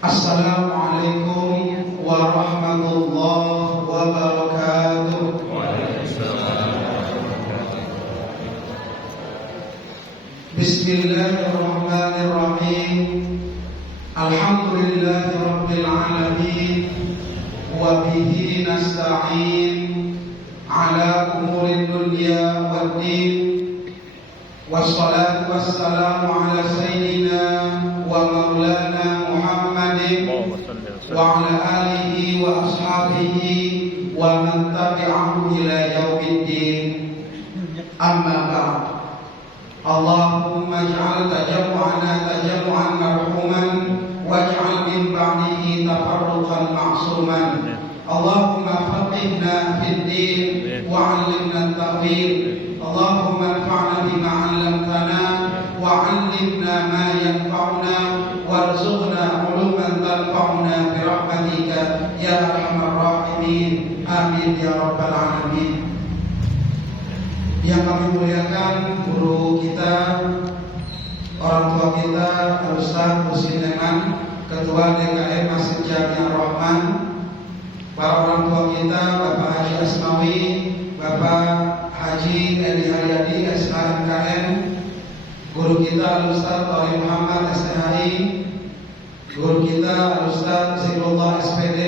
Assalamualaikum warahmatullahi wabarakatuh. Bismillahirrahmanirrahim. Alhamdulillahi rabbil alamin. Wa bihi nasta'in ala umuri dunya waddin. Wassalatu wassalamu ala sayyidina wa maulana Muhammadin wa ala alihi wa ashabihi wa man tabi'ahum ila yaumiddin. Amma ba'd. Allahumma ij'al tajammu'ana tajammu'an marhuman waj'al min ba'dihi tafarruqan ma'suman. Allahumma faqihna fid din wa 'allimna at-ta'wil. Allahumma anfa'na bima 'allamtana wa 'allimna ma yanfa'una warzuqna 'uluman tanfa'una bi rahmatika ya arhamar rahimin. Amin ya rabbal alamin. Yang kami muliakan guru kita, orang tua kita, Ustaz Musliman, Ketua DKM Masjid Jami'ah Rahman, para orang tua kita, Bapak Haji Asmawi, Bapak Haji Edi Haryadi SKMKM, guru kita Ustaz Tori Muhammad STHI, guru kita Ustaz Zikrullah SPD,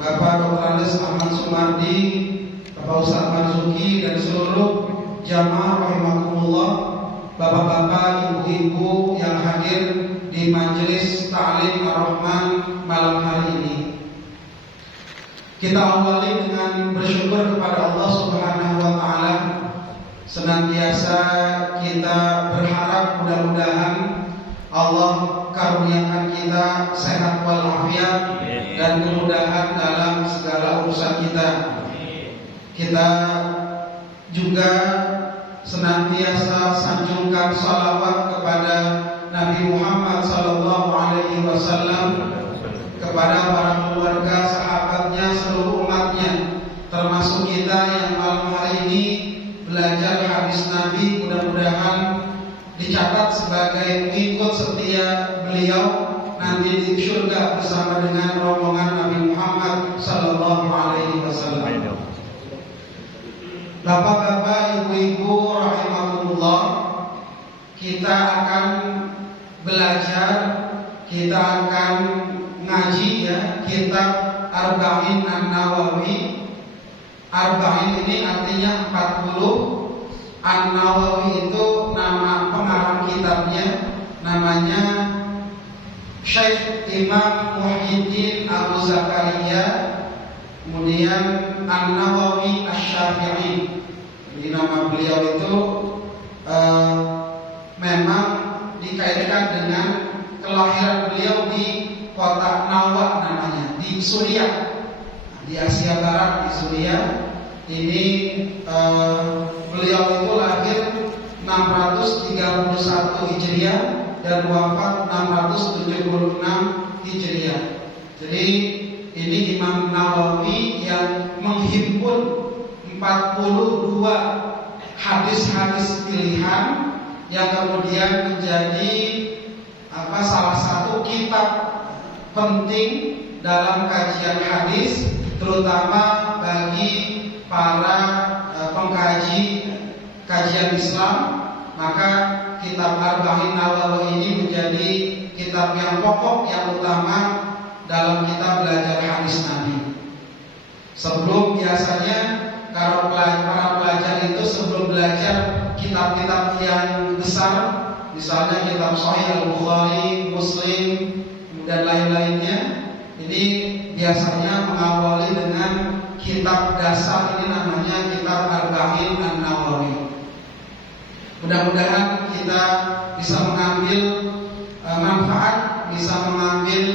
Bapak Dr. Andes Ahmad Sumardi, Bapak Ustaz Marzuki dan seluruh jamaah rahimakumullah, bapak-bapak, ibu-ibu yang hadir di majelis Ta'lim Ar-Rahman malam hari ini. Kita awali dengan bersyukur kepada Allah Subhanahu wa taala. Senantiasa kita berharap mudah-mudahan Allah karuniakan kita sehat walafiat dan kemudahan dalam segala urusan kita. Kita juga senantiasa sanjungkan salawat kepada Nabi Muhammad SAW, kepada para keluarga, sahabatnya, seluruh umatnya, termasuk kita yang malam hari ini belajar hadis Nabi. Mudah-mudahan dicatat sebagai pengikut setia beliau nanti di surga bersama dengan rombongan Nabi Muhammad SAW. Bapak-bapak, ibu-ibu rahimakumullah, kita akan belajar, kita akan ngaji ya kitab Arba'in An-Nawawi. Arba'in ini artinya 40. An-Nawawi itu nama pengarang kitabnya, namanya Syekh Imam Muhyiddin Abu Zakaria, kemudian An-Nawawi Asy-Syafi'i. Jadi nama beliau itu memang dikaitkan dengan kelahiran beliau di kota Nawa, namanya di Suriah, di Asia Barat, di Suriah. Ini beliau itu lahir 631 Hijriah dan wafat 676 Hijriah. Jadi ini Imam Nawawi yang menghimpun 42 hadis-hadis pilihan yang kemudian menjadi salah satu kitab penting dalam kajian hadis, terutama bagi para pengkaji kajian Islam. Maka kitab Arba'in Nawawi ini menjadi kitab yang pokok, yang utama dalam kita belajar hadis Nabi. Sebelum biasanya kalau para pelajar itu sebelum belajar kitab-kitab yang besar, misalnya kitab Sahih Al-Bukhari, Muslim, dan lain-lainnya, ini biasanya mengawali dengan kitab dasar, ini namanya kitab Arba'in An-Nawawi. Mudah-mudahan kita bisa mengambil manfaat, bisa mengambil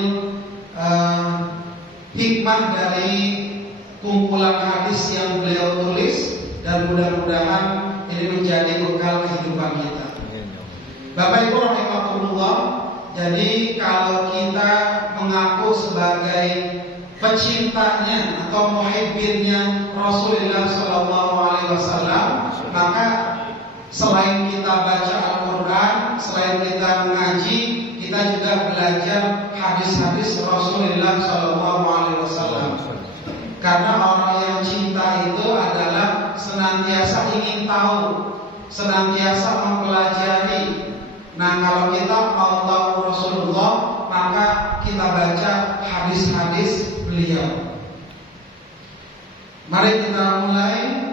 hikmah dari kumpulan hadis yang beliau tulis, dan mudah-mudahan ini menjadi bekal kehidupan kita. Bapak Ibu rahimakumullah, jadi kalau kita mengaku sebagai pecintanya atau muhibbinnya Rasulullah SAW, maka selain kita baca Al-Quran, selain kita mengaji, kita juga belajar hadis-hadis Rasulullah SAW. Karena orang yang cinta itu adalah senantiasa ingin tahu, senantiasa mempelajari. Nah, kalau kita mau tahu Rasulullah, maka kita baca hadis-hadis beliau. Mari kita mulai.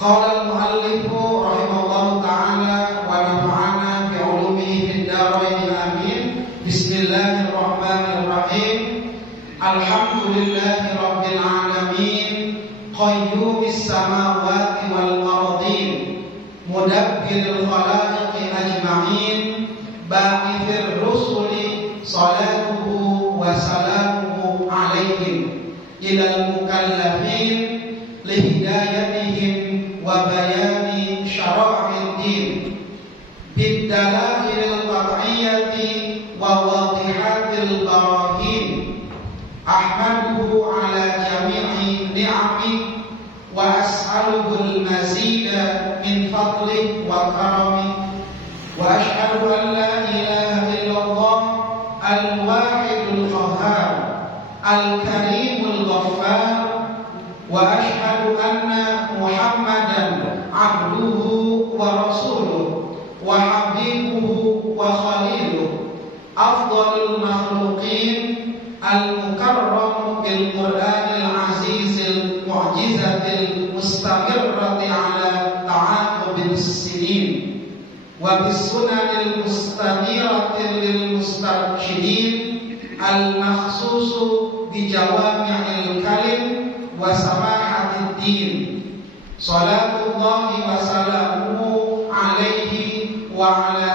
Qala al-muallifu rahimahullahu ta'ala wa nafa'ana bi 'ulumihi fid dharain amin. Bismillahirrahmanirrahim. Alhamdulillahi rabbil alamin, qayyumis samawati wal ardin, mudabbiril khalaiqi ajma'in, ba'ithir rusuli, salatuhu wa salamuhu alaihim, ilal mukallafin, lihidayatihim wa bayani syara'id din, bid-dalailil qat'iyyati wa wadihatil barahin. Ahmaduhu ala jami'i ni'ami wa as'aluhu al-mazida min fadlih wa karami, wa ashhadu an la ilaha illallah al-wahidul qahhar al-karimul ghaffar, wa ashhadu anna Muhammadan abduhu wa rasuluh wa habibuhu wa khaliluh, afdalul makhluqin al-mukarram bil Qur'anil azizil mu'jizatil mustamirrati ala ta'aqubis sinin wa bis sunanil mustamiratil lil mustarsyidin al-makhsusu bi jawami'il kalim wa samahatid din. Salatullahi wa salamuhu alaihi wa ala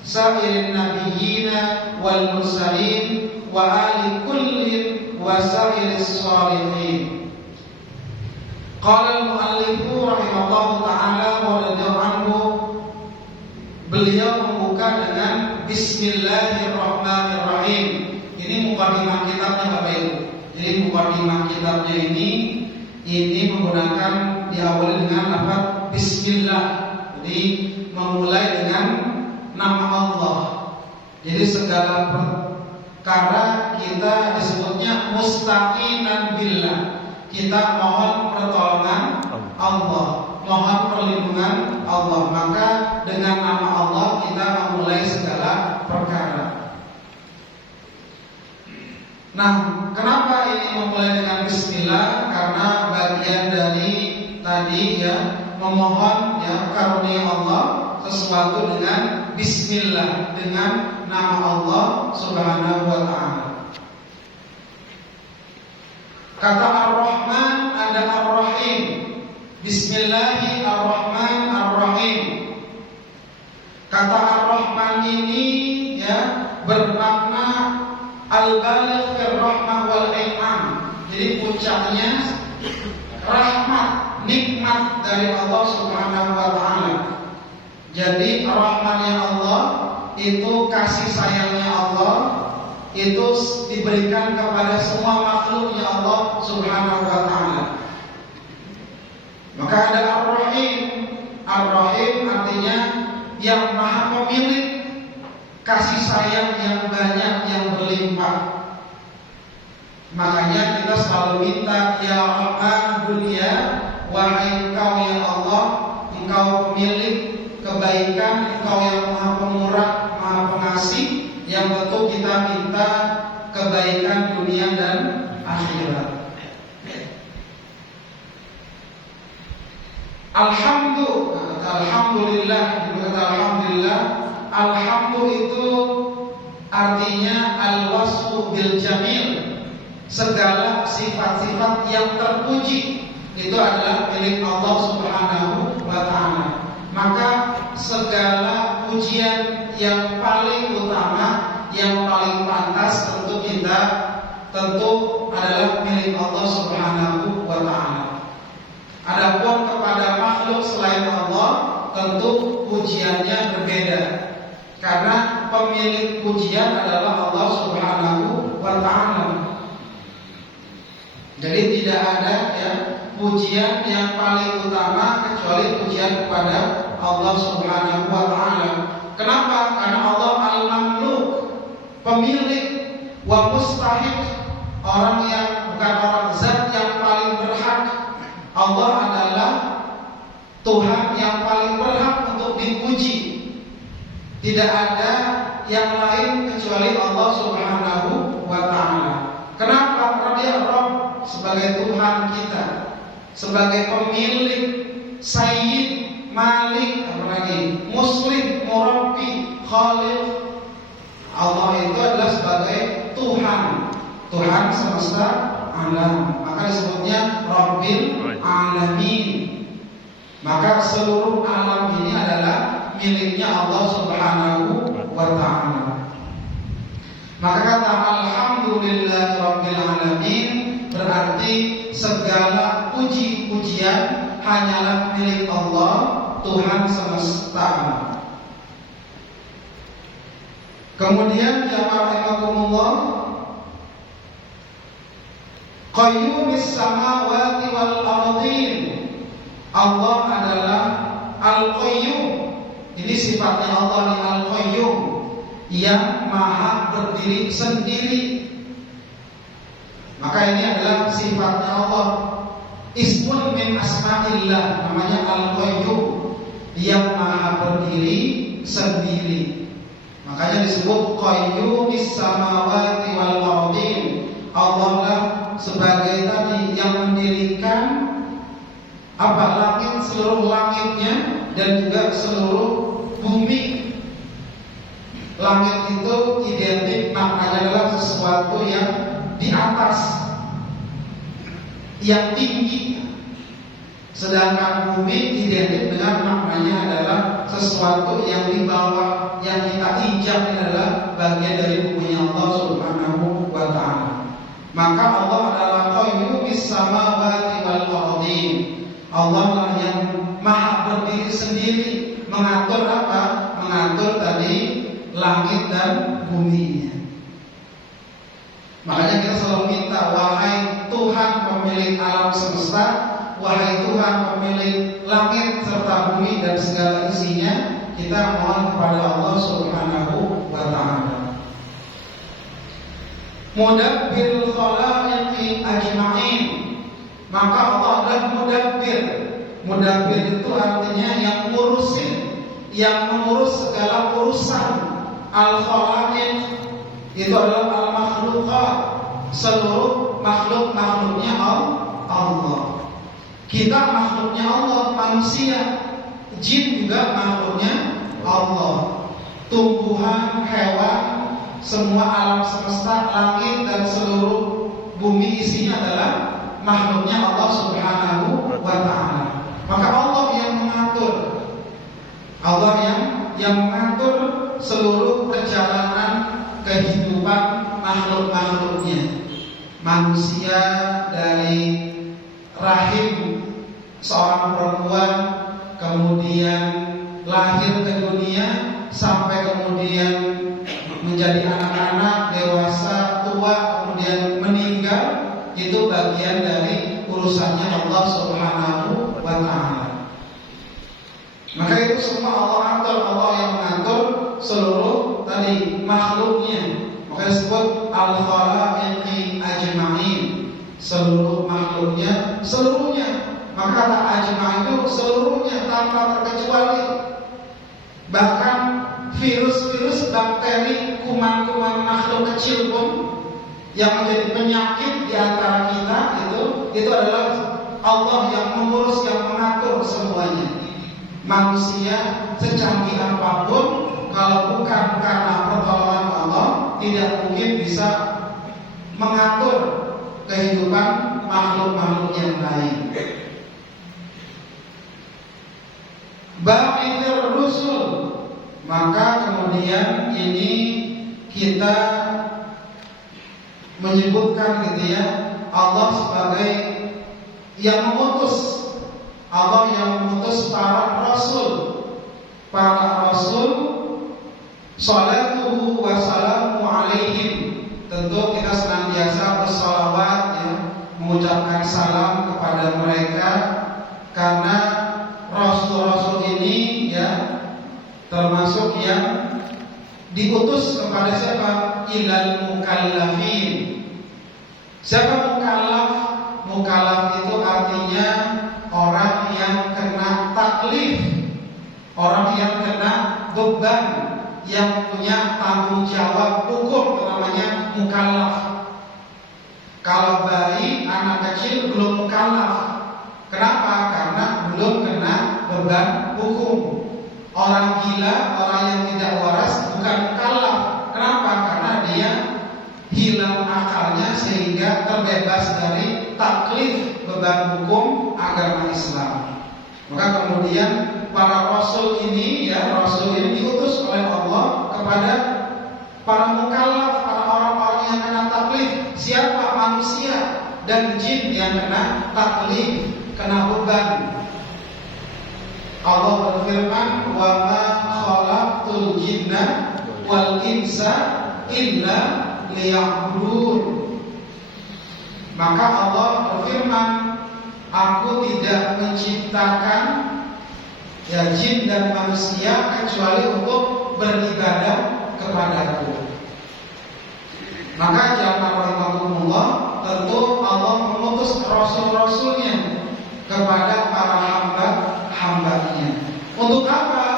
sa'irin nabiyyina wal mursalin wa ali kullin wa sa'iris salihin. Qala al-muallifu rahimahullahu ta'ala wa radhiyallahu anhu. Beliau membuka dengan Bismillahirrahmanirrahim. Ini mukadimah kitabnya Bapak Ibu. Jadi mukadimah kitabnya ini menggunakan diawali dengan lafaz Bismillah. Jadi memulai dengan nama Allah. Jadi segala perkara kita disebutnya mustaqinan billah. Kita mohon pertolongan Allah, mohon perlindungan Allah. Maka dengan nama Allah kita memulai segala perkara. Nah, kenapa ini memulai dengan Bismillah? Karena bagian dari tadi ya, memohon ya karunia Allah sesuatu dengan Bismillah, dengan nama Allah Subhanahu wa ta'ala. Kata Ar-Rahman ada Ar-Rahim. Bismillahirrahmanirrahim. Kata Ar-Rahman ini ya bermakna al-baligh fir rahmah wal in'am. Jadi puncaknya rahmat, nikmat dari Allah Subhanahu wa ta'ala. Jadi rahmatnya Allah itu, kasih sayangnya Allah itu diberikan kepada semua makhluknya Allah Subhanahu wa ta'ala. Maka ada Ar-Rahim. Ar-Rahim artinya yang maha pemilik kasih sayang yang banyak, yang berlimpah. Makanya kita selalu minta, ya Rahman dunia, wahai Engkau ya Allah, Engkau pemilik kebaikan, Engkau yang maha pemurah, maha pengasih, yang tentu kita minta kebaikan dunia dan akhirat. Alhamdulillah. Alhamdu itu artinya al-wasfu bil jamil. Segala sifat-sifat yang terpuji itu adalah milik Allah Subhanahu wa ta'ala. Maka segala pujian yang paling utama, yang paling pantas tentu adalah milik Allah Subhanahu wa ta'ala. Adapun kepada makhluk selain Allah, tentu pujiannya berbeda. Karena pemilik pujian adalah Allah Subhanahu wa ta'ala. Jadi tidak ada ya pujian yang paling utama kecuali pujian kepada Allah Subhanahu wa ta'ala. Kenapa? Karena Allah al-mamluk. pemilik, wa mustahiq, orang yang bukan orang, zat yang paling berhak. Allah adalah Tuhan yang paling berhak untuk dipuji. Tidak ada yang lain kecuali Allah Subhanahu wa ta'ala. Kenapa? Karena Dia Rabb, sebagai Tuhan kita, sebagai pemilik, Sayyid, Malik, apalagi Muslim, Murabbi, Khaliq. Allah itu adalah sebagai Tuhan, Tuhan semesta alam. Maka disebutnya Rabbil Alamin. Maka seluruh alam ini adalah miliknya Allah Subhanahu wa ta'ala. Maka kata alhamdulillah Rabbil Alamin berarti segala puji-pujian hanyalah milik Allah, Tuhan semesta alam. Kemudian jamaah rahimakumullah, Qayyumis samawati wal ardhin. Allah adalah Al-Qayyum. Ini sifatnya Allah, ni Al-Qayyum, yang maha berdiri sendiri. Maka ini adalah sifatnya Allah. Ismun min asma'illah, namanya Al-Qayyum, yang maha berdiri sendiri. Makanya disebut Qayyumis samawati wal ardhin. Allah lah sebagai tadi yang mendirikan langit, seluruh langitnya, dan juga seluruh bumi. Langit itu identik maknanya adalah sesuatu yang di atas, yang tinggi. Sedangkan bumi identik dengan maknanya adalah sesuatu yang di bawah, yang kita injak adalah bagian dari buminya Allah Subhanahu wa ta'ala. Maka Allah adalah Qayyumis samawati wal ardhin. Allah lah yang maha berdiri sendiri, mengatur apa? Mengatur tadi langit dan buminya. Makanya kita selalu minta, wahai Tuhan pemilik alam semesta, wahai Tuhan pemilik langit serta bumi dan segala isinya, kita mohon kepada Allah Subhanahu wa ta'ala. Mudabbir khalaiqi ajma'in. Maka Allah adalah mudabbir. Mudabbir itu artinya yang ngurusin, yang mengurus segala urusan. Al-khalaiq itu adalah al-makhluqat, seluruh makhluk-makhluknya Allah. Kita makhluknya Allah, manusia. Jin juga makhluknya Allah. Tumbuhan, hewan, semua alam semesta, langit dan seluruh bumi isinya adalah makhluknya Allah Subhanahu wa ta'ala. Maka Allah yang mengatur, Allah yang mengatur seluruh perjalanan kehidupan makhluk-makhluknya. Manusia dari rahim seorang perempuan, kemudian lahir ke dunia, sampai kemudian menjadi anak-anak, dewasa, tua, kemudian meninggal. Itu bagian dari urusannya Allah Subhanahu wa ta'ala. Maka itu semua Allah atur, Allah yang mengatur seluruh tadi makhluknya. Maka disebut al-khalaiqi ajma'in, seluruh makhluknya, seluruhnya. Maka kata ajma'in itu seluruhnya tanpa terkecuali. Bahkan virus-virus, bakteri, kuman-kuman makhluk kecil pun yang menjadi penyakit di antara kita, itu adalah Allah yang mengurus, yang mengatur semuanya. Manusia secanggih apapun, kalau bukan karena pertolongan Allah, tidak mungkin bisa mengatur kehidupan makhluk-makhluk yang lain. Ba'ithir rusul. Maka kemudian ini kita menyebutkan gitu ya, Allah sebagai yang mengutus, Allah yang mengutus para rasul. Para rasul, salatuhu wa salamu alaihim. Tentu kita senantiasa bersalawat ya, mengucapkan salam kepada mereka, karena rasul-rasul ini ya termasuk yang diutus kepada siapa? ilal mukallafin. Siapa mukallaf? Mukallaf itu artinya orang yang kena taklif, orang yang kena beban, yang punya tanggung jawab hukum, namanya mukallaf. Kalau bayi, anak kecil belum mukallaf. Kenapa? Karena belum kena beban hukum. Orang gila, orang yang tidak waras bukan mukallaf. Kenapa? Karena dia hilang akalnya sehingga terbebas dari taklif beban hukum agama Islam. Maka kemudian para rasul ini diutus oleh Allah kepada para mukallaf, para orang-orang yang kena taklif. Siapa? Manusia dan jin yang kena taklif, kena beban. Allah berfirman, "Wa ma khalaqtul jinna wal insa illa liya'budun." Maka Allah berfirman, aku tidak menciptakan jin dan manusia kecuali untuk beribadah kepadaku. Maka jamaah rahimahumullah, tentu Allah mengutus rasul-rasulnya kepada para hamba-hambanya. Untuk apa?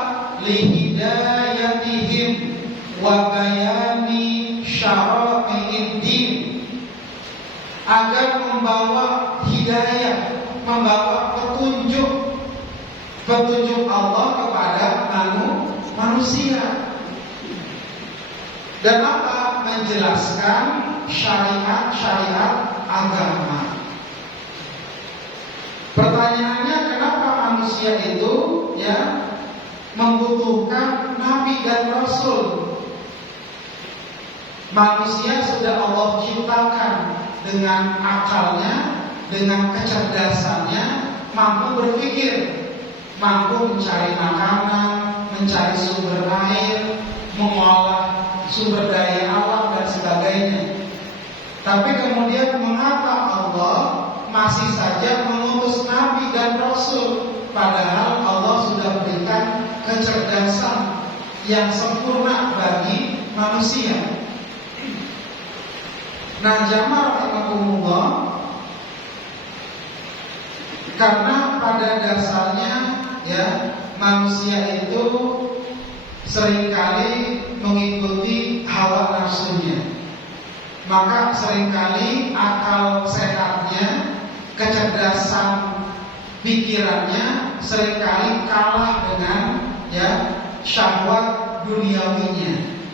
Lihidayatihim wa bayani syara'i'id din, agar membawa hidayah, membawa petunjuk Allah kepada manusia. Dan apa? Menjelaskan syariat agama. Pertanyaannya, kenapa manusia itu membutuhkan nabi dan rasul? Manusia sudah Allah ciptakan dengan akalnya, dengan kecerdasannya, mampu berpikir, mampu mencari makanan, mencari sumber air, mengolah sumber daya alam dan sebagainya. Tapi kemudian mengapa Allah masih saja mengutus nabi dan rasul, padahal Allah sudah berikan kecerdasan yang sempurna bagi manusia? Nah, jamaah rahimakumullah, karena pada dasarnya manusia itu seringkali mengikuti hawa nafsunya. Maka seringkali akal sehatnya, kecerdasan pikirannya seringkali kalah dengan syahwat duniawinya.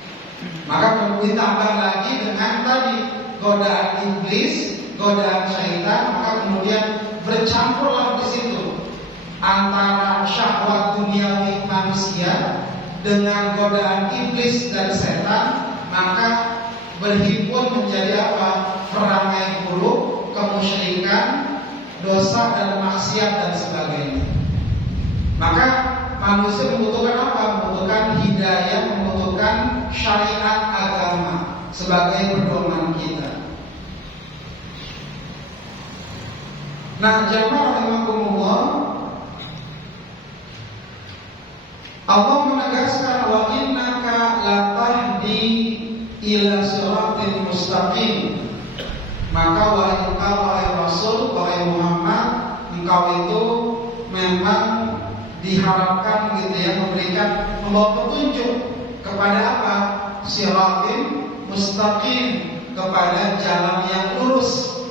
Maka perlu ditambah lagi dengan tadi godaan iblis, godaan syaitan, maka kemudian bercampurlah di situ antara syahwat duniawi manusia dengan godaan iblis dan setan, maka berhimpun menjadi apa? Perangai buruk, kemusyrikan, dosa dan maksiat dan sebagainya. Maka manusia membutuhkan apa? Membutuhkan hidayah, membutuhkan syariat agama sebagai pedoman kita. Nah, jamaah rahimakumullah, Allah menegaskan, wa innaka latahdi ila siratin mustaqim. Maka wahai Rasul, wahai Muhammad, engkau itu memang diharapkan memberikan, membawa petunjuk kepada apa? Siratin mustaqim, kepada jalan yang lurus.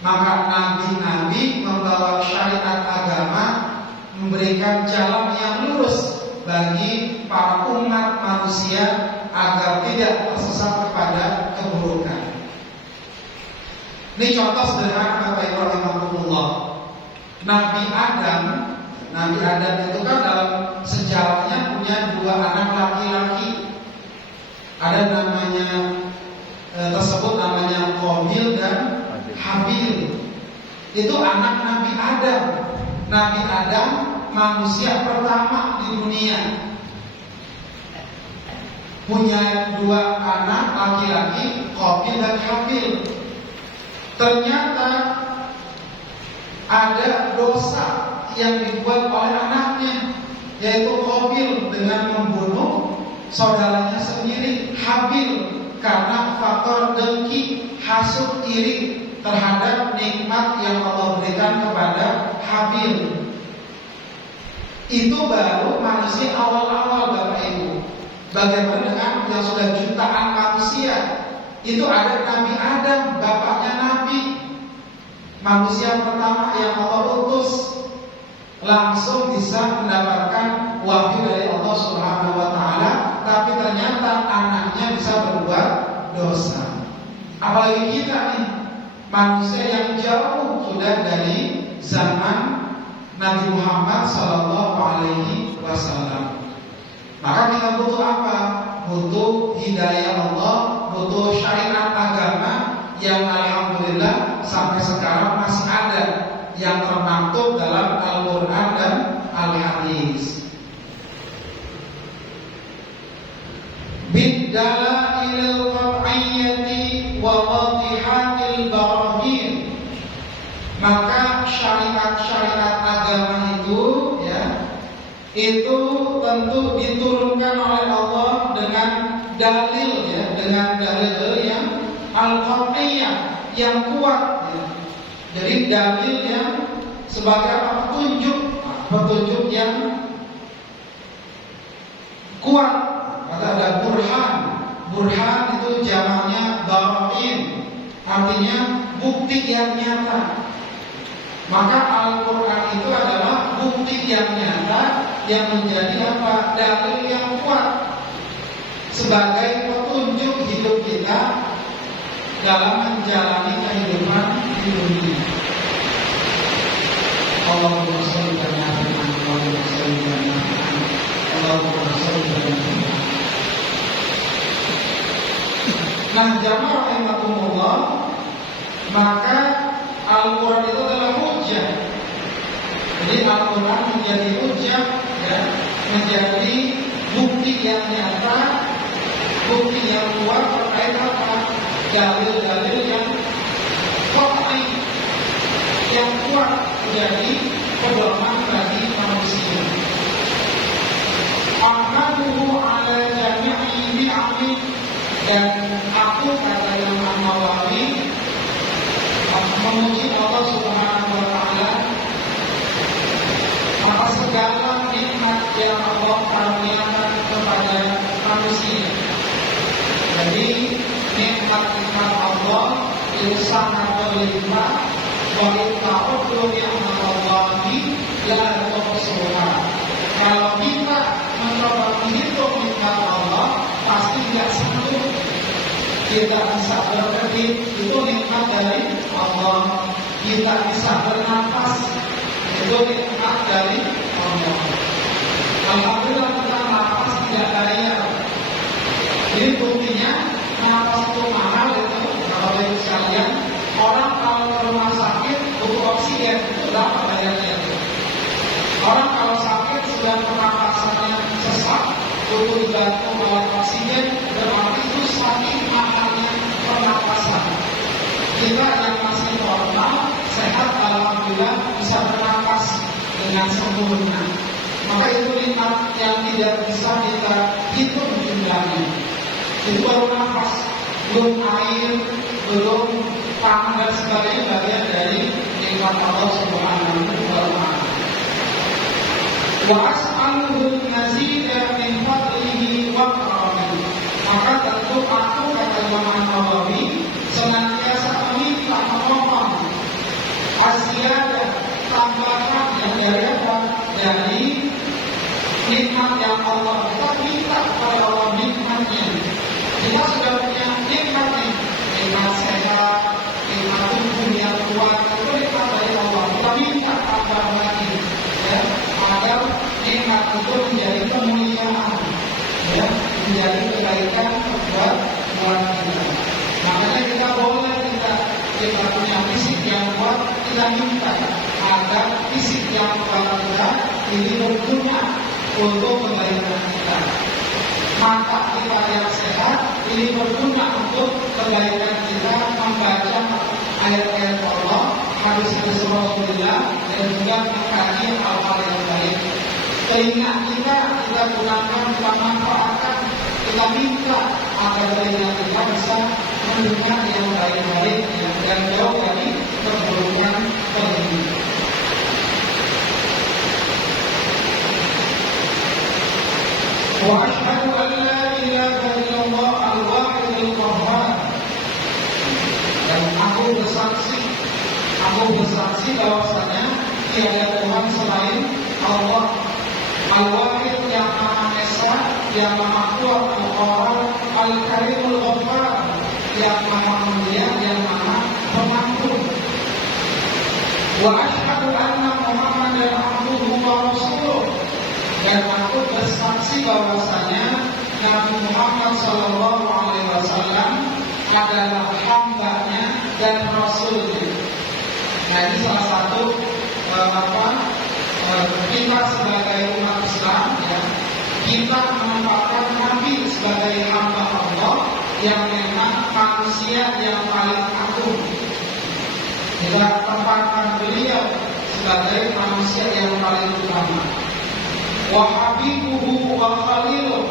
Maka nabi-nabi membawa syariat agama, memberikan jalan yang lurus bagi para umat manusia agar tidak tersesat kepada keburukan. Ini contoh sederhana Bapak Ibu rahimahumullah. Nabi Adam itu kan dalam sejarahnya punya dua anak laki-laki. Ada namanya tersebut namanya Qabil dan Habil. Itu anak Nabi Adam. Nabi Adam manusia pertama di dunia, punya dua anak laki-laki, Qabil dan Habil. Ternyata ada dosa yang dibuat oleh anaknya, yaitu Qabil dengan membunuh saudaranya sendiri, Habil, karena faktor dengki, hasud, iri terhadap nikmat yang Allah berikan kepada Habil. Itu baru manusia awal-awal, Bapak Ibu. Bagaimana dengan yang sudah jutaan manusia? Itu ada Nabi Adam, bapaknya Nabi, manusia pertama yang Allah utus, langsung bisa mendapatkan wahyu dari Allah Subhanahu wa Ta'ala, tapi ternyata anaknya bisa berbuat dosa. Apalagi kita nih, manusia yang jauh sudah dari zaman Nabi Muhammad Sallallahu Alaihi Wasallam. Maka kita butuh apa? Butuh hidayah Allah, butuh syariat agama yang alhamdulillah sampai sekarang masih ada, yang termaktub dalam Al-Quran dan Al-Hadis. Bid-dalailil qat'iyyati wa wadihatil barahin. Maka syariat-syariat agama itu ya, itu tentu diturunkan oleh Allah dengan dalil ya, dengan dalil yang al-qat'iyyah, yang kuat ya. Jadi dalil yang sebagai petunjuk yang kuat. Kata ada burhan. Burhan itu jamaknya barahin, artinya bukti yang nyata. Maka Al-Quran itu adalah bukti yang nyata yang menjadi apa? Dalil yang kuat sebagai petunjuk hidup kita dalam menjalani kehidupan di dunia. Allahumma shalli ala Muhammad, Allahumma shalli ala Muhammad, Allahumma shalli ala Muhammad. Nah, jamaah rahimakumullah, maka Al-Quran itu adalah hujjah. Jadi Al-Quran menjadi hujjah ya, menjadi bukti yang nyata, bukti yang kuat terkait apa? Dalil-dalil yang qat'i, yang kuat menjadi pedoman bagi manusia. Ahmaduhu ala jami'i ni'ami, dan aku kata Imam Nawawi memuji Allah Subhanahu wa Ta'ala atas segala nikmat yang Allah karuniakan kepada manusia. Jadi nikmat-nikmat Allah itu sangat berlimpah. Wa in ta'uddu ni'matallahi la tuhsuha. Kalau kita mencoba menghitung nikmat Allah, pasti tidak sanggup. Kita bisa berkedip, itu nikmat dari Allah. Kita bisa bernapas, itu nikmat dari Allah. Alhamdulillah kita napas tidak daya. Jadi buktinya napas itu mahal itu. Kalau dari sekalian, orang kalau ke rumah sakit butuh oksigen, itu berapa bayarnya? Orang kalau sakit sudah pernapasannya sesak, butuh dibantu oleh oksigen, berarti itu saking mahalnya pernapasan. Kita yang masih normal, sehat, alhamdulillah bisa bernapas dengan sempurna. Maka itu nikmat yang tidak bisa kita hitung jumlahnya. Itu baru nafas, belum air, belum pangan dan sebagainya, bagian dari nikmat Allah Subhanahu wa Ta'ala. Wa as'aluhu mazida min fadlihi wa karamihi. Maka tentu aku, kata Imam Nawawi, senantiasa meminta, memohon asyiada, tambahan yang dari apa? Dari nikmat yang Allah. Kita minta kepada Allah nikmatnya. Kita sudah punya nikmat nih, nikmat sehat, nikmat tubuh yang kuat, itu nikmat dari Allah. Kita minta tambahan lagi ya, agar nikmat itu menjadi kemuliaan ya, menjadi kebaikan buat kita. Makanya kita boleh kita punya fisik yang kuat, kita minta agar fisik yang kuat kita ini berguna untuk kebaikan kita. Mata kita yang sehat ini berguna untuk kebaikan kita, membaca ayat-ayat Allah, hadis-hadis Rasulullah, dan juga mengkaji hal-hal yang baik. Telinga kita gunakan, kita manfaatkan, kita minta agar telinga kita bisa kandungan yang baik-baik dan jauh dari keburukan tertentu. Wa asyhadu an la ilaha illallah al-wahidul qahhar. Dan aku bersaksi bahwasanya tiada Tuhan selain Allah, Al-Wahid yang Maha Esa, yang Maha Kuat, Al-Qahhar, Al-Karimul Ghaffar, yang Maha Mulia, yang Maha Pengampun. Wa asyhadu anna Muhammadan abduhu wa rasuluh. Dan aku bersaksi bahwasanya Nabi Muhammad sallallahu alaihi wasallam adalah hamba-Nya dan rasulnya. Nah, ini salah satu kita sebagai umat Islam, ya, kita menempatkan Nabi sebagai hamba Allah yang memang manusia yang paling agung. Kita tempatkan beliau sebagai manusia yang paling utama. Wa habibuhu wa khaliluh.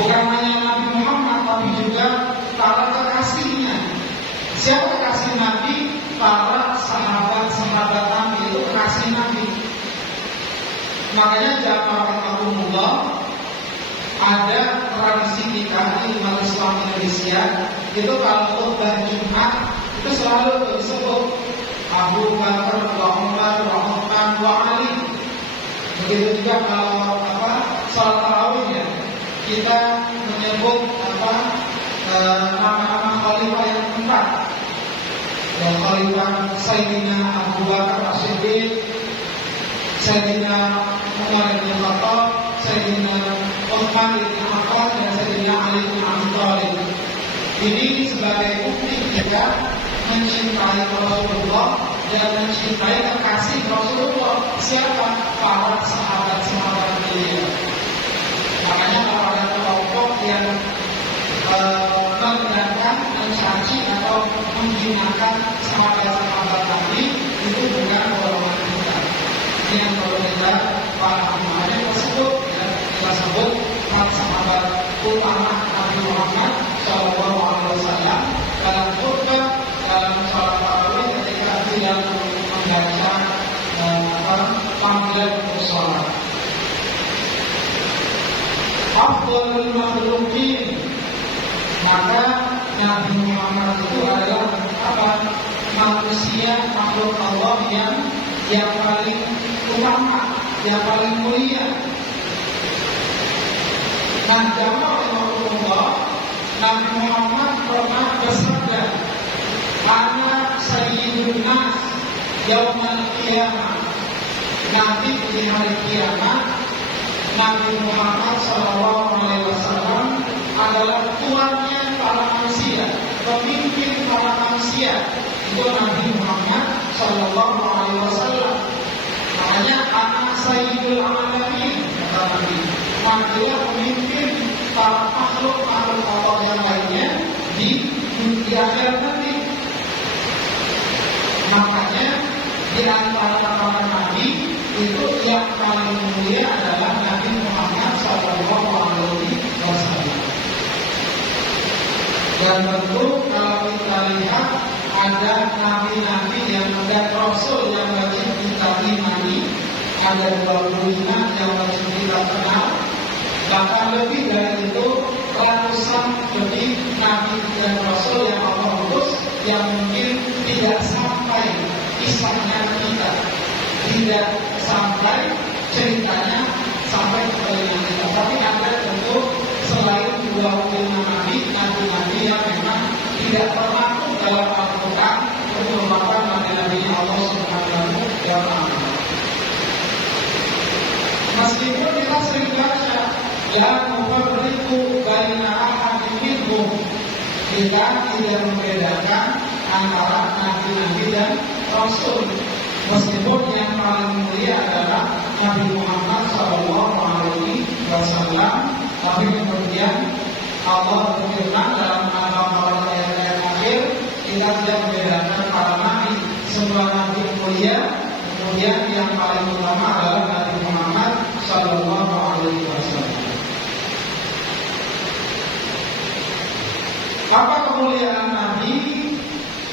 Bukan hanya Nabi Muhammad, tapi juga para kekasihnya. Siapa kekasih Nabi? Para sahabat-sahabat Nabi, itu kekasih Nabi. Makanya jamaah rahmatullah, ada tradisi kita di umat Islam Indonesia, itu kalau khutbah Jumat itu selalu disebut Abu Bakar wa Umar wa Uthman wa Ali. Begitu juga kalau salat tarawih, ya, kita menyebut nama-nama khalifah yang keempat. Ya, khalifah Sayyidina Abu Bakar As-Siddiq, Sayyidina Umar bin Khattab, Sayyidina Uthman bin Affan, dan Sayyidina Ali bin Abi Thalib. Ini sebagai bukti kita mencintai Rasulullah dan mencintai kekasih Rasulullah. Siapa? Para sahabat-sahabat beliau. Makanya kalau ada kelompok yang merendahkan, mencaci atau menghinakan sahabat-sahabat Nabi, itu bukan golongan kita. Ini yang perlu kita pahami. Makanya tersebut, ya, kita sebut para sahabat utama Nabi Muhammad SAW dalam khutbah, dalam salat tarawih, ketika tidak membaca panggilan untuk sholat. Afdhalul makhluqin. Maka Nabi Muhammad itu adalah manusia, makhluk Allah yang paling utama, yang paling mulia. Nah, jamaah Allah, Nabi Muhammad pernah bersabda, "Ana sayyidun nas yaumal qiyamah." Nanti di hari kiamat, Nabi Muhammad SAW adalah tuannya para manusia, pemimpin para manusia. Itu Nabi Muhammad SAW. Makanya anak sayyidul alamin, kata Nabi. Dia pemimpin para makhluk Allah yang lainnya di akhirat nanti. Makanya di antara para nabi itu yang paling mulia adalah Nabi Muhammad SAW. Dan tentu kalau kita lihat ada nabi-nabi yang ada rasul yang wajib kita imani, ada 25 yang wajib kita kenal, bahkan lebih dari itu ratusan lebih nabi dan rasul yang Allah utus yang mungkin tidak sampai kisahnya kita, tidak sampai ceritanya sampai kepada kita. Tapi ada tentu selain 25 nabi yang memang tidak termaktub dalam Al-Quran, itu merupakan nabi-nabi Allah Subhanahu wa Ta'ala. Meskipun kita sering baca la nufarriqu baina ahadin minhum, kita tidak membedakan antara nabi-nabi dan rasul. Meskipun yang paling mulia adalah Nabi Muhammad SAW, tapi kemudian Allah berfirman dalam ayat-ayat akhir, kita tidak membedakan para nabi, semua nabi mulia, kemudian yang paling utama adalah Nabi Muhammad SAW. Apa kemuliaan Nabi?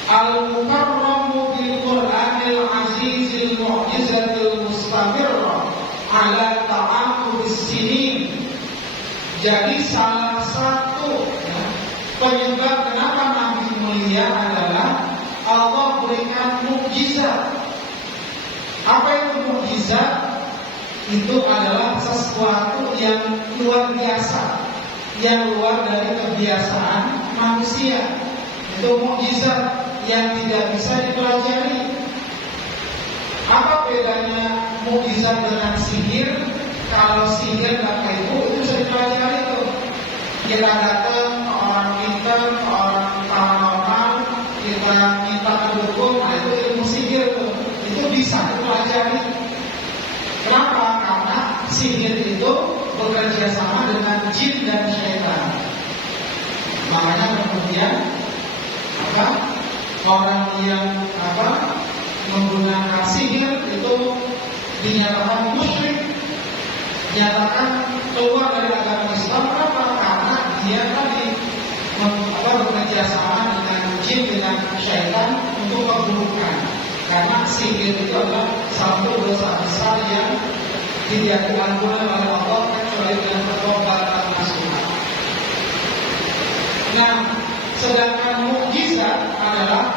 Al-mukarramu bil Qur'anil azizil mu'jizatil mustamirrah ala ta'aqubis sinin. Jadi salah satu penyebab kenapa Nabi mulia adalah Allah berikan mukjizat. Apa itu mukjizat? Itu adalah sesuatu yang luar biasa, yang luar dari kebiasaan manusia. Itu mukjizat yang tidak bisa dipelajari. Apa bedanya mukjizat dengan sihir? Kalau sihir kata itu bisa dipelajari tuh. Kita datang ke orang pintar, ke orang paranormal, kita minta ke dukun, nah itu ilmu sihir tuh. Itu bisa dipelajari. Kenapa? Karena sihir itu bekerja sama dengan jin dan syaitan. Makanya kemudian orang yang menggunakan sihir itu dinyatakan musyrik, dinyatakan keluar dari agama Islam. Kenapa? Karena dia tadi bekerja sama dengan jin, dengan syaitan untuk keburukan. Karena sihir itu adalah satu dosa besar yang tidak diampuni oleh Allah kecuali dengan pertobatan nasuha. Nah, sedangkan mukjizat adalah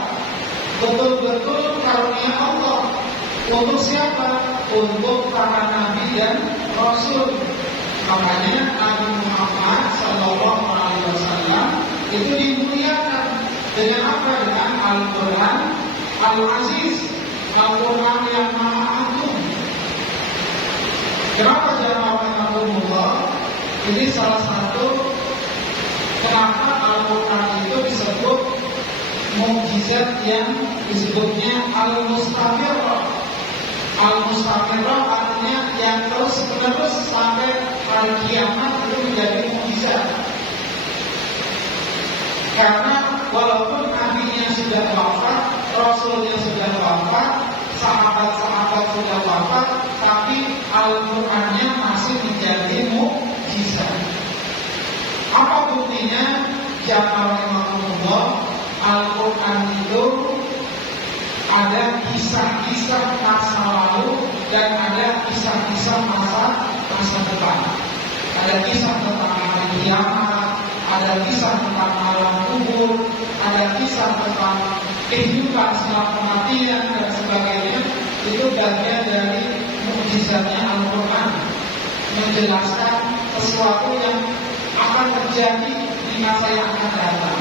betul-betul karunia Allah. Untuk siapa? Untuk para nabi dan rasul. Makanya Nabi Muhammad SAW itu dimuliakan dengan apa? Dengan Al-Quran Al-Aziz, Al-Quran yang maha agung. Kenapa jamaah Allah? Ini salah satu kenapa Al-Quran itu disebut mukjizat yang disebutnya Al-Mustamirrah. Al-Mustamirrah artinya yang terus-menerus sampai hari kiamat itu menjadi mukjizat. Karena walaupun nabinya sudah wafat, rasulnya sudah wafat, sahabat-sahabat sudah wafat, tapi Al-Qurannya masih menjadi mukjizat. Apa buktinya? Jamaah Al-Quran itu ada kisah-kisah masa lalu dan ada kisah-kisah masa depan. Ada kisah tentang hari kiamat, ada kisah tentang alam kubur, ada kisah tentang kehidupan setelah kematian dan sebagainya. Itu bagian dari mukjizatnya Al-Quran, menjelaskan sesuatu yang akan terjadi di masa yang akan datang.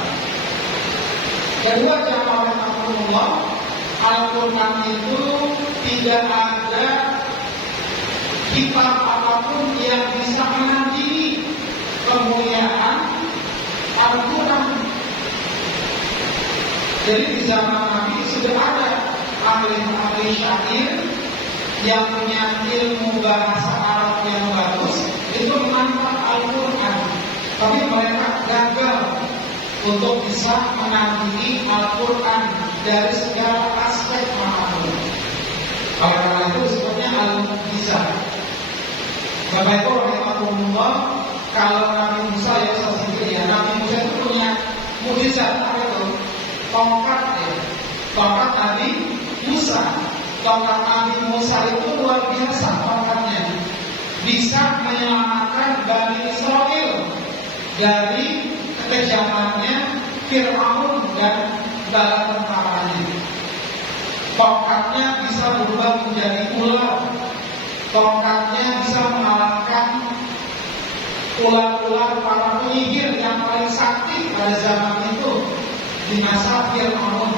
Kedua, jamaah Allah, Al-Quran itu tidak ada kitab apapun yang bisa menandingi kemuliaan Al-Quran. Jadi di zaman Nabi sudah ada ahli-ahli syair yang punya ilmu bahasa Arab yang bagus, itu menantang Al-Quran. Tapi mereka gagal untuk bisa menandingi Al-Quran dari segala aspek manapun. Oleh karena itu disebutnya Al-Mu'jizah. Bapak Ibu rahimahumullah, kalau Nabi Musa Nabi Musa itu punya mukjizat apa itu? Tongkat ya. Tongkat Nabi Musa. Tongkat Nabi Musa itu luar biasa tongkatnya. Bisa menyelamatkan Bani Israel dari kekejamannya Fir'aun dan bala tentaranya. Tongkatnya bisa berubah menjadi ular. Tongkatnya bisa mengalahkan ular-ular para penyihir yang paling sakti pada zaman itu di masa Fir'aun.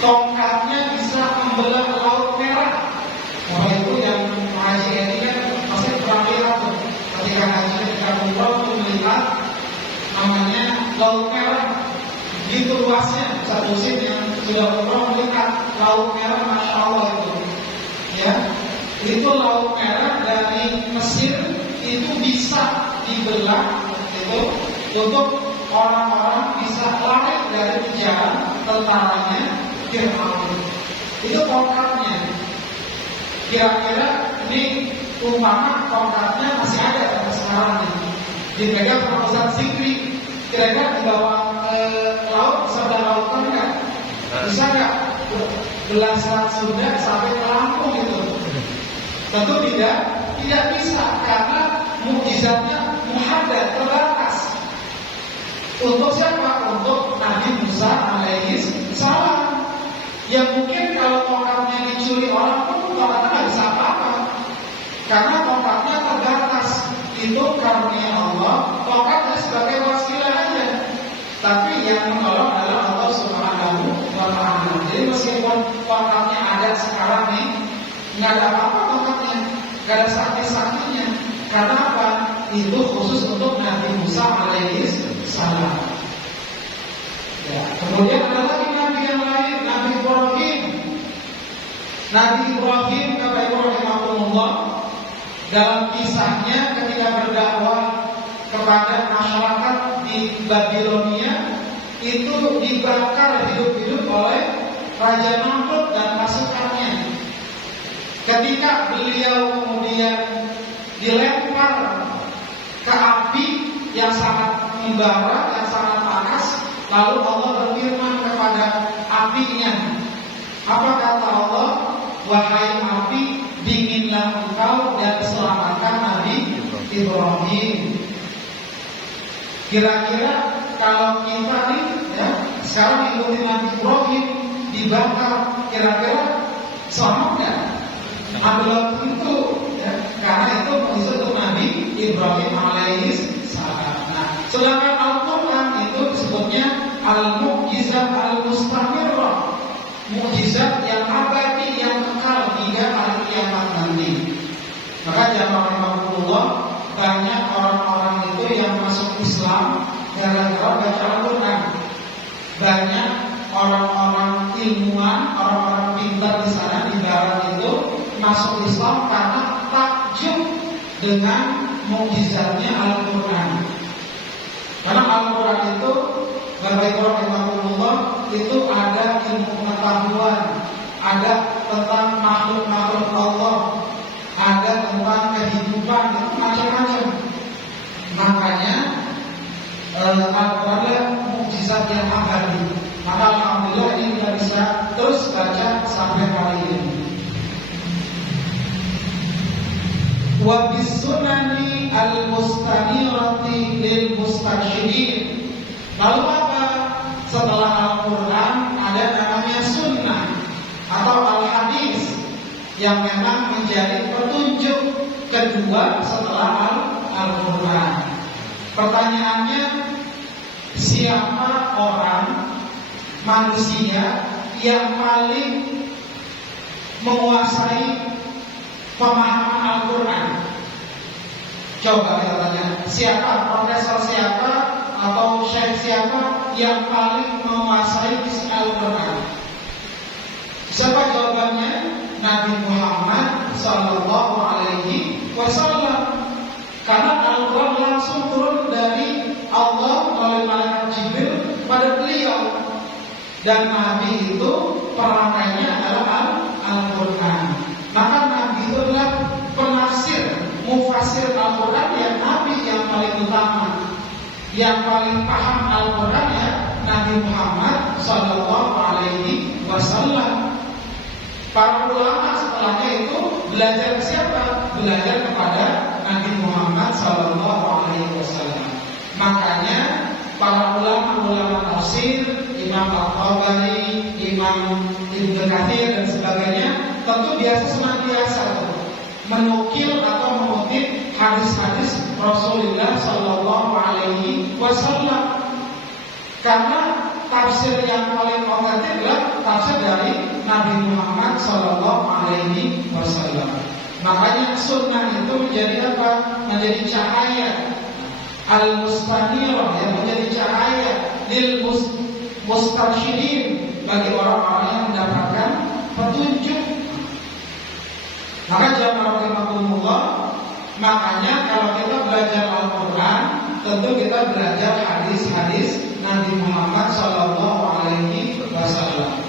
Tongkatnya bisa membelah Laut Merah. Wah, itu yang haji ini kan pasti perang tuh. Ketika haji ketika umroh itu melihat namanya Laut Merah. Begitu luasnya, satu musim yang sudah umroh melihat Laut Merah, masya Allah itu. Ya, itu Laut Merah dari Mesir itu bisa dibelah itu untuk orang-orang bisa lari dari kejaran tentaranya Fir'aun. Itu tongkatnya. Kira-kira ini umpama tongkatnya masih ada sampai sekarang ini. Dipegang sama Ustaz Zikri. Kira-kira di bawah belasan Sunda sampai ke Lampung gitu. Tentu tidak bisa karena mukjizatnya muhaddad, terbatas. Untuk siapa? Untuk Nabi Musa alaihi salam. Yang mungkin kalau tongkatnya dicuri orang pun tongkatnya nggak bisa apa-apa, karena tongkatnya terbatas. Itu karunia Allah, tongkatnya sebagai wasilah aja. Tapi yang menolong adalah Allah Subhanahu wa Ta'ala. Jadi meskipun tongkatnya ada sekarang nih, nggak ada apa-apa tongkatnya, nggak ada sakit-sakitnya. Karena apa? Itu khusus untuk Nabi Musa alaihi salam. Ya, kemudian ada lagi nabi yang lain, Nabi Ibrahim. Nabi Ibrahim kata Ibrahim dalam kisahnya ketika berdakwah kepada masyarakat di Babilonia, itu dibakar hidup-hidup oleh Raja Namrud dan pasukannya. Ketika beliau kemudian dilempar ke api yang sangat membara, yang sangat panas, lalu Allah berfirman kepada apinya. Apa kata Allah? Wahai api, dinginlah engkau dan selamatkan Nabi Ibrahim. Kira-kira kalau kita nih, ya, sekarang ikuti Nabi Ibrahim dibakar, kira-kira selamat nggak? Belum tentu, ya, karena itu untuk Nabi Ibrahim alaihi salam. Nah, sedangkan Al-Quran itu disebutnya Al-Mu'jizat Al-Mustamirrah, mukjizat yang abadi, yang kekal hingga hari kiamat nanti. Maka jamaah rahimahullah, banyak orang-orang itu yang masuk Islam gara-gara baca Al-Quran. Banyak orang-orang ilmuwan, orang-orang pintar di sana di barat itu masuk Islam karena takjub dengan mukjizatnya Al-Quran. Karena Al-Quran itu, Bapak Ibu rahimahullah, itu ada ilmu pengetahuan, ada tentang makhluk-makhluk Allah, ada tentang kehidupan, itu macam-macam. Makanya Al-Quran mukjizat yang abadi. Maka alhamdulillah ini kita bisa terus baca sampai hari ini. Wa bisunani al-mustanirati lil mustarsyirin. Lalu apa? Setelah Al-Quran ada namanya sunnah atau al-hadis yang memang menjadi petunjuk kedua setelah Al-Quran. Pertanyaannya, siapa orang manusia yang paling menguasai pemahaman Al-Quran? Coba kita tanya, siapa, profesor siapa atau syekh siapa yang paling menguasai Al-Quran? Siapa jawabannya? Nabi Muhammad sallallahu alaihi wasallam. Karena Al-Quran langsung turun dari Allah melalui malaikat Jibril pada beliau. Dan Nabi itu perangainya adalah Al-Quran. Maka Nabi itu adalah penafsir, mufasir Al-Quran, yang Nabi yang paling utama. Yang paling paham Al-Quran ya Nabi Muhammad sallallahu alaihi wasallam. Para ulama setelahnya itu belajar ke siapa? Belajar kepada Nabi Muhammad sallallahu alaihi wasallam. Makanya para ulama tafsir, Imam Al-Tabari, Imam Ibnu Katsir dan sebagainya, tentu senantiasa menukil atau mengutip hadis-hadis Rasulullah sallallahu alaihi wasallam. Karena tafsir yang paling otentik adalah tafsir dari Nabi Muhammad sallallahu alaihi wasallam. Makanya sunnah itu menjadi apa? Menjadi cahaya al-mustanirah, yang menjadi cahaya lil mustarsyirin, bagi orang-orang yang mendapatkan petunjuk. Maka jamaah rahimakumullah, makanya kalau kita belajar Al-Quran, tentu kita belajar hadis-hadis Nabi Muhammad sallallahu alaihi wasallam.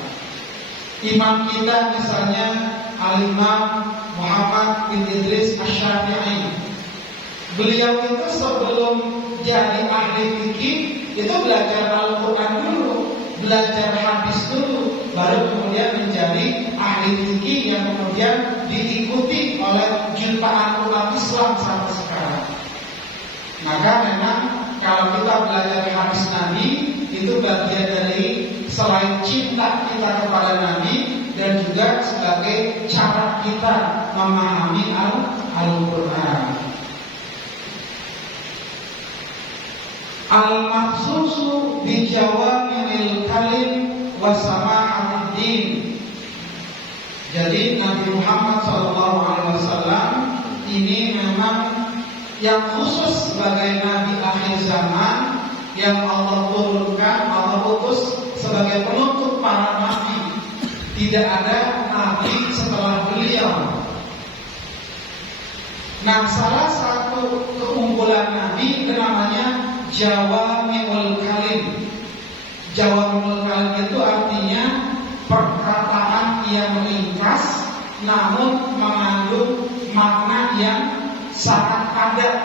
Imam kita misalnya Al-Imam Muhammad bin Idris Asy-Syafi'i. Beliau itu sebelum jadi ahli fikih itu belajar Al-Quran dulu, belajar hadis dulu, baru kemudian menjadi sebagai cara kita memahami Al-Quran. Al-maksusu bijawami'il kalim wa sama'atid din. Jadi Nabi Muhammad SAW ini memang yang khusus sebagai Nabi akhir zaman yang Allah turunkan, Allah utus sebagai penutup para nabi. Tidak ada nabi setelah beliau. Nah, salah satu keunggulan Nabi namanya Jawami'ul Kalim. Jawami'ul Kalim itu artinya perkataan yang ringkas namun mengandung makna yang sangat padat,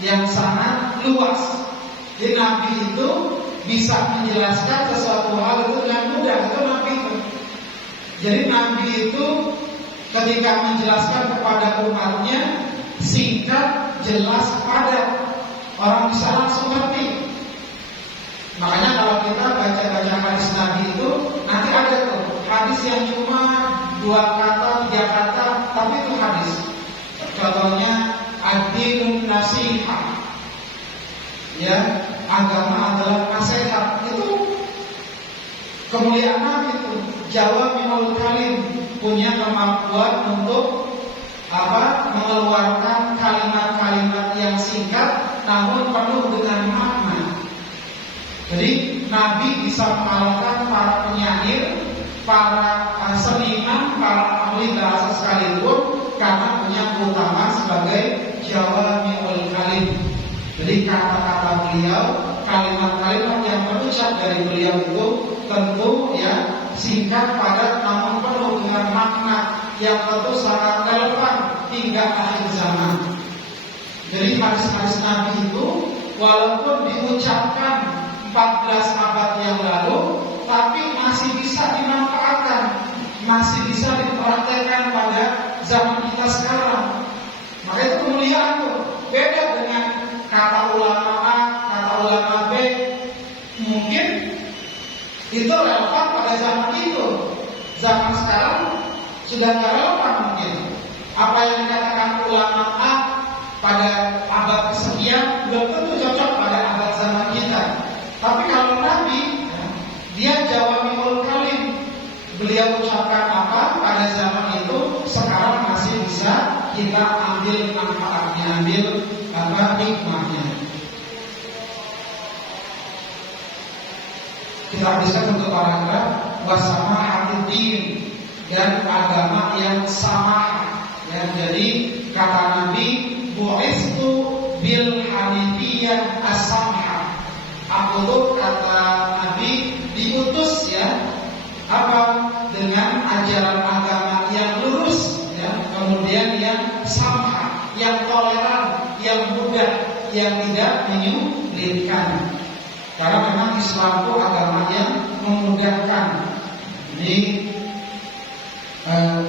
yang sangat luas. Jadi Nabi itu bisa menjelaskan sesuatu hal itu dengan mudah. Itu Nabi itu. Jadi Nabi itu ketika menjelaskan kepada umatnya singkat, jelas, padat. Orang bisa langsung ngerti. Makanya kalau kita baca-baca hadis Nabi itu nanti ada tuh hadis yang cuma 2 kata, 3 kata, tapi itu hadis. Contohnya ad-dinun nasihah. Ya, agama adalah nasihat. Itu kemuliaan Nabi itu. Jawami'ul Kalim, punya kemampuan untuk mengeluarkan kalimat-kalimat yang singkat namun penuh dengan makna. Jadi Nabi bisa mengalahkan para penyair, para seniman, para ahli bahasa sekalipun karena punya keutamaan sebagai Jawami'ul Kalim. Jadi kata-kata beliau, kalimat-kalimat yang terucap dari beliau itu tentu ya singkat, padat, namun penuh dengan makna yang tentu sangat relevan hingga akhir zaman. Jadi hadis-hadis Nabi itu walaupun diucapkan 14 abad yang lalu, tapi masih bisa dimanfaatkan, masih bisa dipraktekkan pada zaman kita sekarang. Maka itu kemuliaan tuh. Beda dengan kata ulama A, kata ulama B. Mungkin itu relevan pada zaman itu. Zaman sekarang sudah tidak relevan mungkin. Apa yang dikatakan ulama A pada abad kesekian belum tentu cocok pada abad zaman kita. Tapi kalau Nabi, dia Jawami'ul Kalim. Beliau ucapkan apa pada zaman itu, sekarang masih bisa kita ambil manfaatnya, ambil hikmahnya. Kita habiskan untuk paragraf wasamahatid din, dan agama yang sama. Ya, jadi kata Nabi, bu'istu bil hanifiyah as-samha. Aku tuh kata Nabi diutus ya dengan ajaran agama yang lurus ya, kemudian yang samha, yang toleran, yang mudah, yang tidak menyulitkan. Karena memang Islam itu agama yang memudahkan. Jadi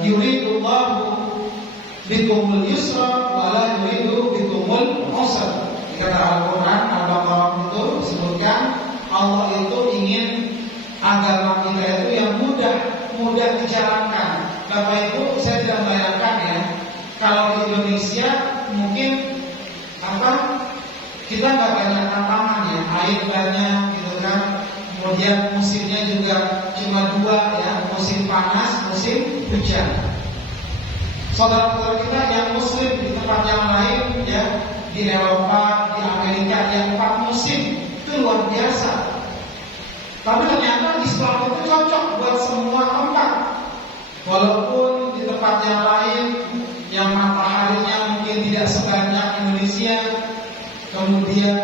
yuridullahu bikumul yusra wala yuridu bikumul usra. Kata Al-Quran Al-Baqarah itu disebutkan Allah itu ingin agama kita itu yang mudah dijalankan. Bapak Ibu, saya tidak bayangkan ya, kalau di Indonesia mungkin kita nggak banyak tantangan ya, air banyak gitu kan, kemudian musimnya juga cuma 2 ya, musim panas, musim hujan. Saudara-saudara kita yang muslim di tempat yang lain ya, di Eropa, di Amerika yang 4 musim, itu luar biasa. Tapi ternyata Islam itu cocok buat semua tempat. Walaupun di tempat yang lain yang mataharinya mungkin tidak sebanyak Indonesia, kemudian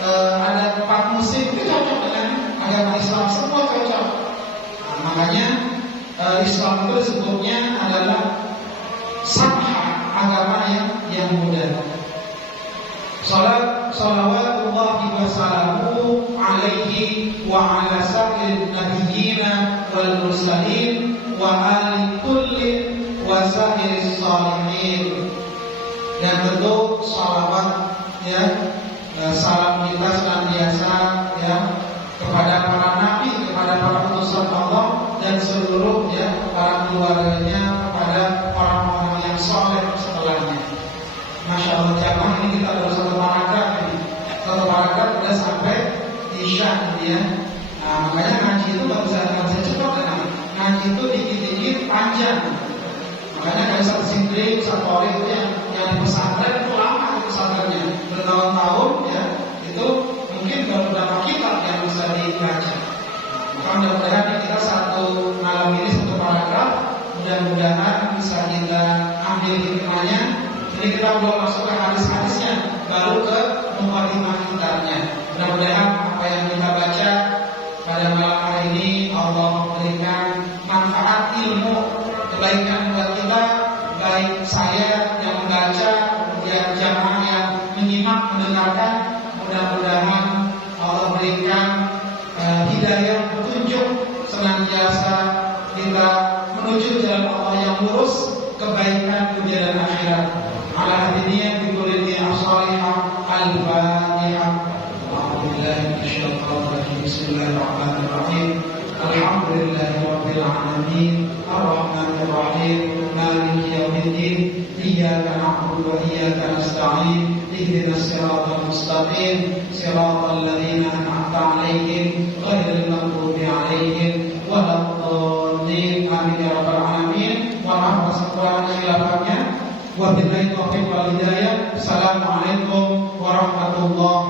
ada 4 musim, itu cocok dengan agama Islam, semua cocok. Nah, makanya Islam itu disebutnya adalah samha, agama yang mudah. Salawatullahi wa salamuhu alaihi wa ala sa'il nabiyyina wal mursalin wa ali kulli wa sa'iris salihin. Dan tentu salawat ya, salam kita senantiasa ya kepada para nabi, kepada para utusan Allah dan seluruh ya para Isya gitu ya. Nah, makanya ngaji itu nggak bisa cepat kan? Ngaji itu dikit-dikit panjang. Makanya kayak Ustaz Sindri, Ustaz Tori itu yang di pesantren itu lama itu pesantrennya, bertahun-tahun ya. Itu mungkin baru beberapa kitab yang bisa dibaca. Maka mudah-mudahan kita satu malam ini satu paragraf, mudah-mudahan bisa kita ambil hikmahnya. Jadi kita belum masuk ke hadis-hadisnya, baru ke mukadimah kitabnya. Mudah-mudahan apa yang kita baca pada malam hari ini Allah berikan manfaat ilmu, kebaikan buat kita, baik saya yang membaca, kemudian jamaah yang menyimak, mendengarkan. Mudah-mudahan Allah berikan hidayah, petunjuk, senantiasa kita menuju jalan Allah yang lurus, kebaikan dunia dan akhirat. Ala hadiniya bi kulli as-salihah al-fatihah. A'udzubillahi minasyaitonir rajim. Bismillahirrahmanirrahim. Alhamdulillahi rabbil alamin. Ar-rahmanir rahim. Maliki yaumiddin. Iyyaka na'budu wa iyyaka nasta'in. Ihdinas siratal mustaqim. Siratal ladzina an'amta 'alaihim ghairil maghdubi 'alaihim waladdallin. Amin ya rabbal alamin. Wa rahmatullahi khilafahnya. Wabillahi taufiq wal hidayah. Assalamualaikum warahmatullahi